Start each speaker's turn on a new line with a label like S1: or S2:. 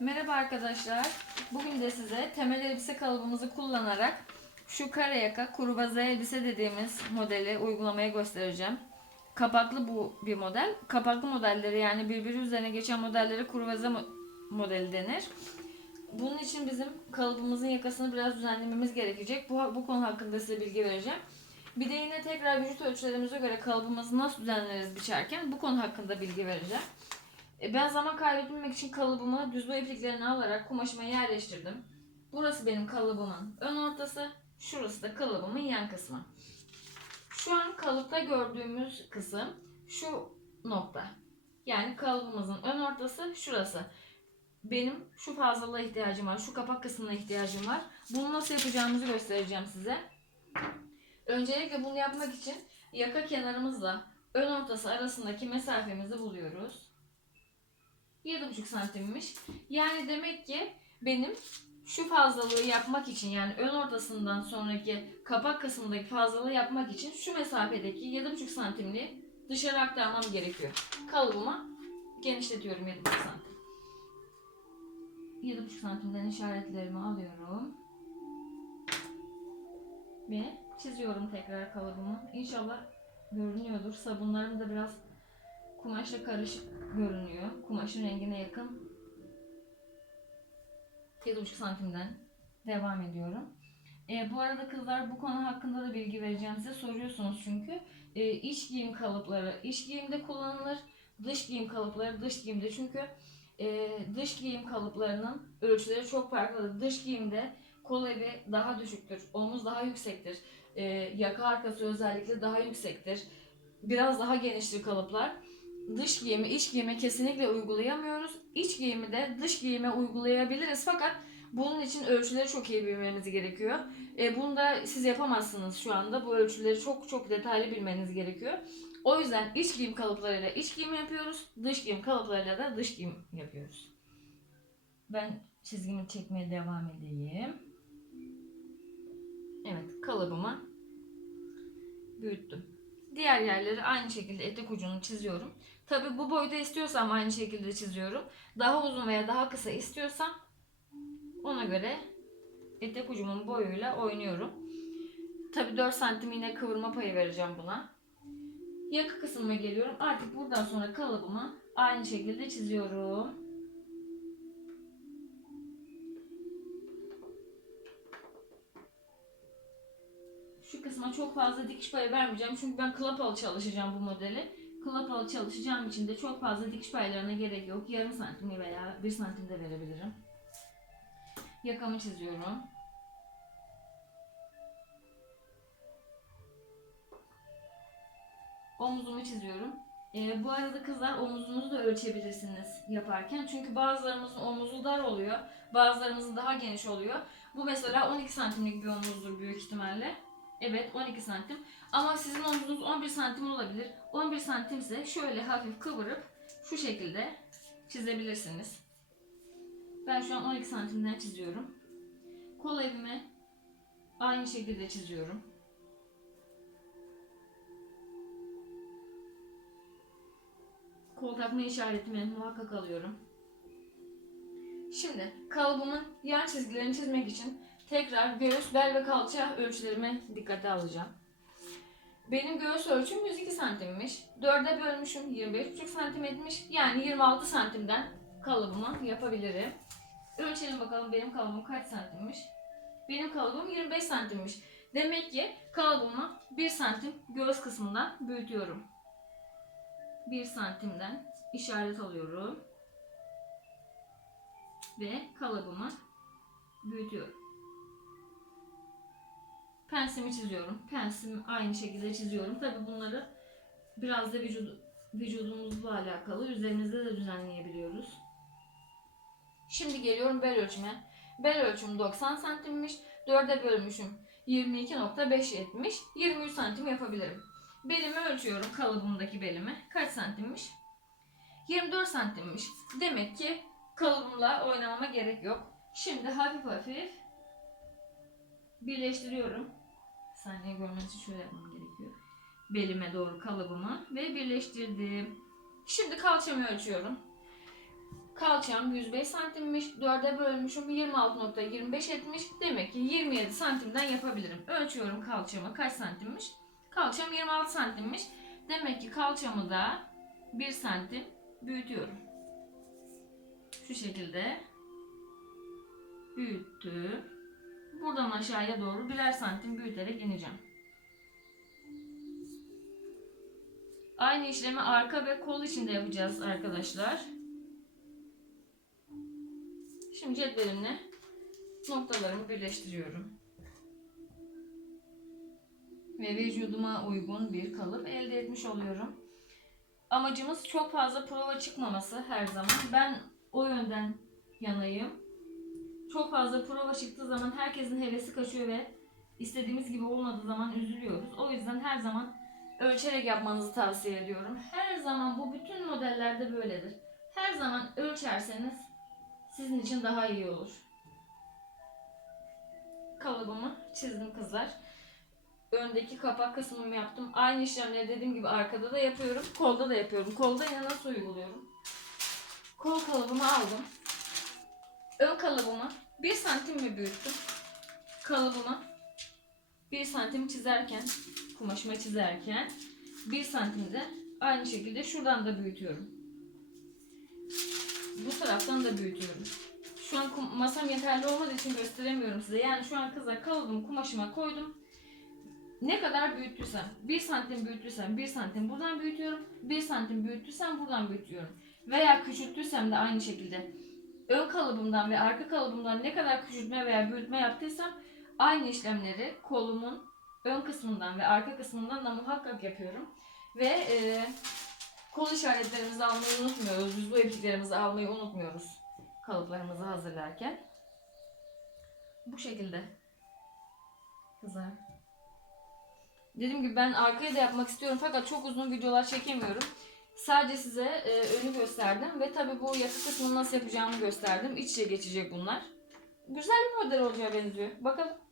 S1: Merhaba arkadaşlar. Bugün de size temel elbise kalıbımızı kullanarak şu kare yaka kuru baza elbise dediğimiz modeli uygulamaya göstereceğim. Kapaklı bu bir model. Kapaklı modelleri yani birbiri üzerine geçen modelleri kuru baza mo- modeli denir. Bunun için bizim kalıbımızın yakasını biraz düzenlememiz gerekecek. Bu, bu konu hakkında size bilgi vereceğim. Bir de yine tekrar vücut ölçülerimize göre kalıbımızı nasıl düzenleriz biçerken bu konu hakkında bilgi vereceğim. E, Ben zaman kaybetmemek için kalıbımı düz boy ipliklerini alarak kumaşıma yerleştirdim. Burası benim kalıbımın ön ortası, şurası da kalıbımın yan kısmı. Şu an kalıpta gördüğümüz kısım şu nokta. Yani kalıbımızın ön ortası şurası. Benim şu fazlalığa ihtiyacım var, şu kapak kısmına ihtiyacım var. Bunu nasıl yapacağımızı göstereceğim size. Öncelikle bunu yapmak için yaka kenarımızla ön ortası arasındaki mesafemizi buluyoruz. 7,5 santimmiş. Yani demek ki benim şu fazlalığı yapmak için yani ön ortasından sonraki kapak kısmındaki fazlalığı yapmak için şu mesafedeki 7,5 santimliği dışarı aktarmam gerekiyor. Kalıbıma genişletiyorum 7,5 santim. 7,5 santimden işaretlerimi alıyorum. Ve çiziyorum tekrar kalıbımı. İnşallah görünüyordur. Sabunlarım da biraz kumaşla karışık görünüyor. Kumaşın rengine yakın. 7,5 santimden devam ediyorum. E, bu arada kızlar bu konu hakkında da bilgi vereceğim size. Soruyorsunuz çünkü. E, iç giyim kalıpları iç giyimde kullanılır. Dış giyim kalıpları dış giyimde. Çünkü e, dış giyim kalıplarının ölçüleri çok farklıdır. Dış giyimde kol evi daha düşüktür. Omuz daha yüksektir. E, yaka arkası özellikle daha yüksektir. Biraz daha geniştir kalıplar dış giyimi iç giyime kesinlikle uygulayamıyoruz. İç giyimi de dış giyime uygulayabiliriz fakat bunun için ölçüleri çok iyi bilmemiz gerekiyor. E, bunu da siz yapamazsınız şu anda. Bu ölçüleri çok çok detaylı bilmeniz gerekiyor. O yüzden iç giyim kalıplarıyla iç giyim yapıyoruz. Dış giyim kalıplarıyla da dış giyim yapıyoruz. Ben çizgimi çekmeye devam edeyim. Evet kalıbımı büyüttüm. Diğer yerleri aynı şekilde etek ucunu çiziyorum. Tabi bu boyda istiyorsam aynı şekilde çiziyorum. Daha uzun veya daha kısa istiyorsam ona göre etek ucumun boyuyla oynuyorum. Tabi 4 santim yine kıvırma payı vereceğim buna. Yaka kısmına geliyorum. Artık buradan sonra kalıbımı aynı şekilde çiziyorum. Şu kısma çok fazla dikiş payı vermeyeceğim. Çünkü ben klapalı çalışacağım bu modeli. Klapalı çalışacağım için de çok fazla dikiş paylarına gerek yok. Yarım santim veya bir santim de verebilirim. Yakamı çiziyorum. Omuzumu çiziyorum. Ee, bu arada kızlar omuzunuzu da ölçebilirsiniz yaparken. Çünkü bazılarımızın omuzu dar oluyor. Bazılarımızın daha geniş oluyor. Bu mesela 12 santimlik bir omuzdur büyük ihtimalle. Evet 12 santim. Ama sizin omzunuz 11 santim olabilir. 11 santimse şöyle hafif kıvırıp şu şekilde çizebilirsiniz. Ben şu an 12 santimden çiziyorum. Kol evimi aynı şekilde çiziyorum. Kol takma işaretimi muhakkak alıyorum. Şimdi kalıbımın yan çizgilerini çizmek için tekrar göğüs, bel ve kalça ölçülerimi dikkate alacağım. Benim göğüs ölçüm 102 santimmiş. 4'e bölmüşüm 25,5 santim etmiş. Yani 26 santimden kalıbımı yapabilirim. Ölçelim bakalım benim kalıbım kaç santimmiş. Benim kalıbım 25 santimmiş. Demek ki kalıbımı 1 santim göğüs kısmından büyütüyorum. 1 santimden işaret alıyorum. Ve kalıbımı büyütüyorum. Pensimi çiziyorum. Pensimi aynı şekilde çiziyorum. Tabi bunları biraz da vücud, vücudumuzla alakalı üzerimizde de düzenleyebiliyoruz. Şimdi geliyorum bel ölçüme. Bel ölçüm 90 santimmiş. 4'e bölmüşüm 22.5 etmiş. 23 santim yapabilirim. Belimi ölçüyorum kalıbımdaki belimi. Kaç santimmiş? 24 santimmiş. Demek ki kalıbımla oynamama gerek yok. Şimdi hafif hafif birleştiriyorum. Görmeniz için şöyle yapmam gerekiyor. Belime doğru kalıbımı ve birleştirdim. Şimdi kalçamı ölçüyorum. Kalçam 105 santimmiş. 4'e bölmüşüm 26.25 etmiş. Demek ki 27 santimden yapabilirim. Ölçüyorum kalçamı kaç santimmiş. Kalçam 26 santimmiş. Demek ki kalçamı da 1 santim büyütüyorum. Şu şekilde büyüttüm. Buradan aşağıya doğru birer santim büyüterek ineceğim. Aynı işlemi arka ve kol için de yapacağız arkadaşlar. Şimdi cetvelimle noktalarımı birleştiriyorum. Ve vücuduma uygun bir kalıp elde etmiş oluyorum. Amacımız çok fazla prova çıkmaması her zaman. Ben o yönden yanayım. Çok fazla prova çıktığı zaman herkesin hevesi kaçıyor ve istediğimiz gibi olmadığı zaman üzülüyoruz. O yüzden her zaman ölçerek yapmanızı tavsiye ediyorum. Her zaman bu bütün modellerde böyledir. Her zaman ölçerseniz sizin için daha iyi olur. Kalıbımı çizdim kızlar. Öndeki kapak kısmımı yaptım. Aynı işlemleri dediğim gibi arkada da yapıyorum. Kolda da yapıyorum. Kolda yine nasıl uyguluyorum? Kol kalıbımı aldım. Ön kalıbımı 1 santim mi büyüttüm? Kalıbımı 1 santim çizerken, kumaşıma çizerken 1 santim de aynı şekilde şuradan da büyütüyorum. Bu taraftan da büyütüyorum. Şu an masam yeterli olmadığı için gösteremiyorum size. Yani şu an kızlar kalıbımı kumaşıma koydum. Ne kadar büyüttüysem, 1 santim büyüttüysem 1 santim buradan büyütüyorum. 1 santim büyüttüysem buradan büyütüyorum. Veya küçülttüysem de aynı şekilde. Ön kalıbımdan ve arka kalıbımdan ne kadar küçültme veya büyütme yaptıysam aynı işlemleri kolumun ön kısmından ve arka kısmından da muhakkak yapıyorum. Ve e, kol işaretlerimizi almayı unutmuyoruz. Bu ipliklerimizi almayı unutmuyoruz kalıplarımızı hazırlarken. Bu şekilde. Kızlar. Dediğim gibi ben arkaya da yapmak istiyorum fakat çok uzun videolar çekemiyorum. Sadece size e, önü gösterdim ve tabi bu yaka kısmını nasıl yapacağımı gösterdim. İç içe geçecek bunlar. Güzel bir model olacağı benziyor. Bakalım.